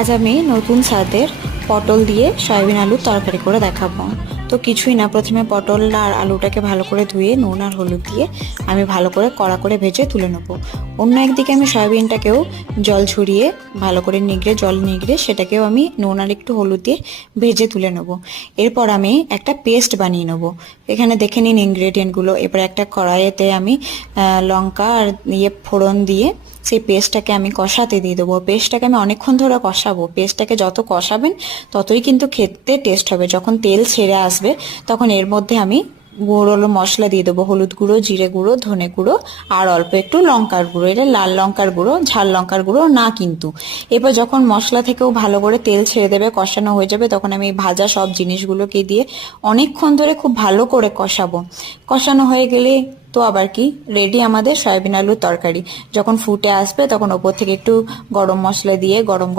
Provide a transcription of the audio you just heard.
আজ আমি নতুন স্বাদের পটল দিয়ে সয়াবিন আলুর তরকারি করে দেখাবো। তো কিছুই না, প্রথমে পটল আর আলুটাকে ভালো করে ধুয়ে নুন আর হলুদ দিয়ে আমি ভালো করে কড়া করে ভেজে তুলে নেবো। অন্য একদিকে আমি সয়াবিনটাকেও জল ঝরিয়ে ভালো করে নিগড়ে জল নিগড়ে সেটাকেও আমি নুন আর একটু হলুদ দিয়ে ভেজে তুলে নেবো। এরপর আমি একটা পেস্ট বানিয়ে নেবো। এখানে দেখে নিন ইনগ্রেডিয়েন্টগুলো। এরপর একটা কড়াইতে আমি লঙ্কা আর ফোড়ন দিয়ে সেই পেস্টটাকে আমি কষাতে দিয়ে দেবো। পেস্টটাকে আমি অনেকক্ষণ ধরে কষাবো। পেস্টটাকে যত কষাবেন ততই কিন্তু খেতে টেস্ট হবে। যখন তেল ছেড়ে আসবে তখন এর মধ্যে আমি গুঁড়ো মশলা দিয়ে দেবো, হলুদ গুঁড়ো, জিরে গুঁড়ো, ধনে গুঁড়ো আর অল্প একটু লঙ্কার গুঁড়ো। এটা লাল লঙ্কার গুঁড়ো, ঝাল লঙ্কার গুঁড়ো না কিন্তু। এবার যখন মশলা থেকেও ভালো করে তেল ছেড়ে দেবে, কষানো হয়ে যাবে, তখন আমি ভাজা সব জিনিসগুলোকে দিয়ে অনেকক্ষণ ধরে খুব ভালো করে কষাবো। কষানো হয়ে গেলে তো আবার কি, রেডি আমাদের সয়াবিন আলুর তরকারি। যখন ফুটে আসবে তখন ওপর থেকে একটু গরম মশলা দিয়ে গরম গরম